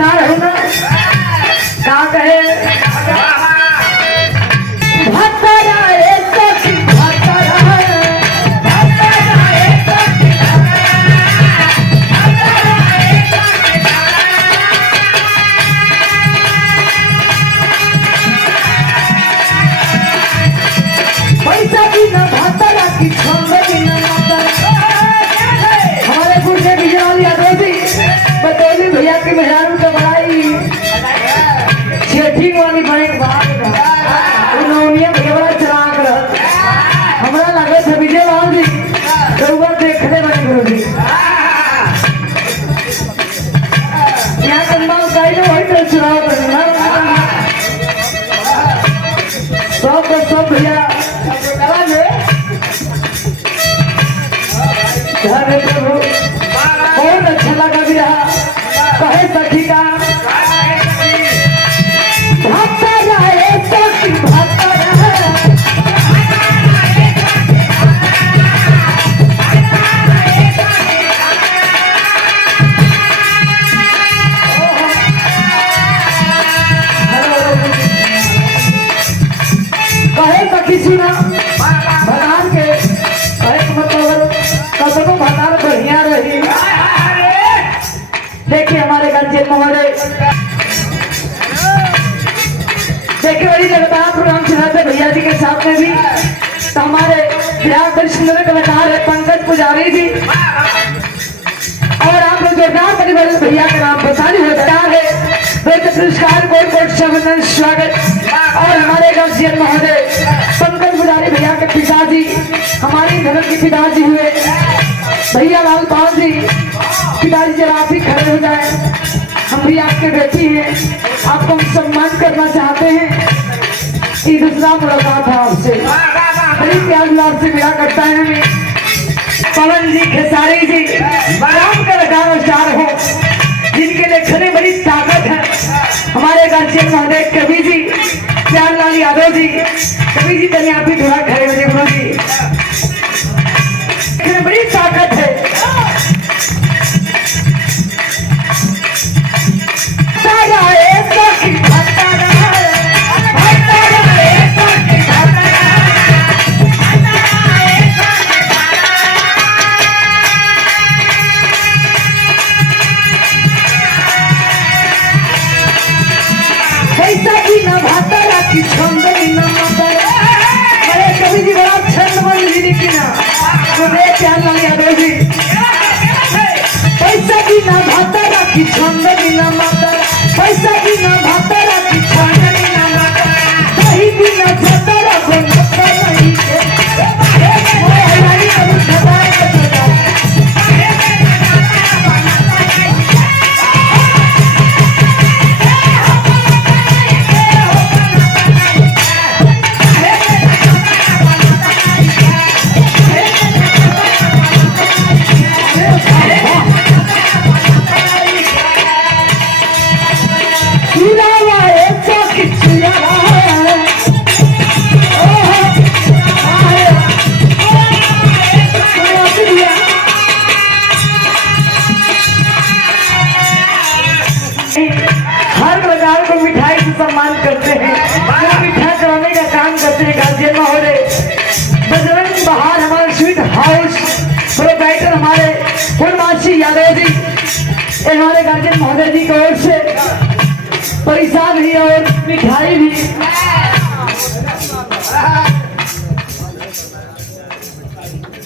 पुरस्कार है ना का कहे पैसा भी न भाता की हमारे गुरसे बिजलाल यादव जी बतौली भैया की मेहरान का बड़ाई छेठी वाली बैंक भैया बड़ा चलाक रहा हमारा लगे थे विजय लाल जी रउआ देखने बने गुरु जी यहाँ कन्माल काई वही तो चुनाव करना सब भैया प्रभु बहुत अच्छा लगा भी रहा कहे सखी का भागता रहे सखी भागता रहे कहे सखी सुना भगवान के कहे मतलब कसमों भगवान बढ़िया रही देखिए हमारे गार्जियन महोदय देखिए बड़ी जगतार प्रोग्राम चलाते भैया जी के साथ में भी तो हमारे बिहार बड़े सुंदर कलाकार है पंकज पुजारी जी और आप लोग जोरदार परिवार भैया का नाम बता है पुरस्कार कोट से स्वागत और हमारे गार्जियन महोदय पंकज पुजारी भैया के पिताजी हमारी धर्म के पिताजी हुए भैया लाल पाल जी पिताजी जरा आप ही खड़े हो जाए हम भी आपके बेटी हैं आपको हम सम्मान करना चाहते हैं कि दूसरा मुलाकात है आपसे बड़ी प्यार लाल से मिला करता है हमें पवन जी खेसारी जी राम का लगाना स्टार हो जिनके लेखने बड़ी ताकत है हमारे गार्जियन महोदय कवि जी प्यारलाल यादव जी कवि जी तने आप ही थोड़ा खड़े हो जाए गुरु जी बड़ी ताकत है पैसा भी न भाता की छंद न अरे कभी जी बड़ा छंद बन जी की ना प्यारलाल यादव जी पैसा भी न भाता की छंद न माता पैसा भी न भाता की छंद न माता कहीं भी न भाता नहीं हर प्रकार को मिठाई से सम्मान करते हैं मिठाई कराने का काम करते हैं गार्जियन महोदय बजरंग बहार हमारे स्वीट हाउस प्रोप्राइटर हमारे पूर्णमासी यादव जी हमारे गार्जियन महोदय जी की ओर से पैसा भी और मिठाई भी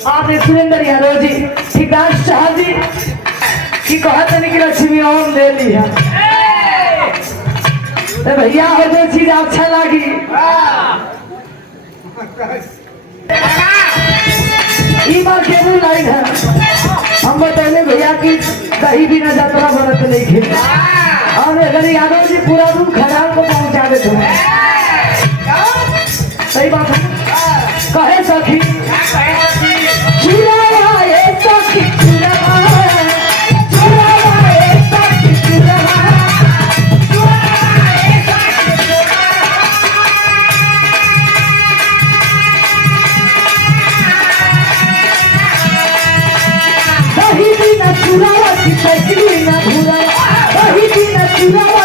आपने सुरेंद्र यादव जी ठिकान शाह जी की कहते नहीं कि लक्ष्मी और ले लिया भैया हो जो चीज अच्छा लगी केबल लाइन है हम बतौले भैया की कहीं भी न यात्रा बनत नहीं थे और अगर यादव जी पूरा रूम खराब को पहुंचा देते हैं सही बात है कहे सखी जिंदाबाद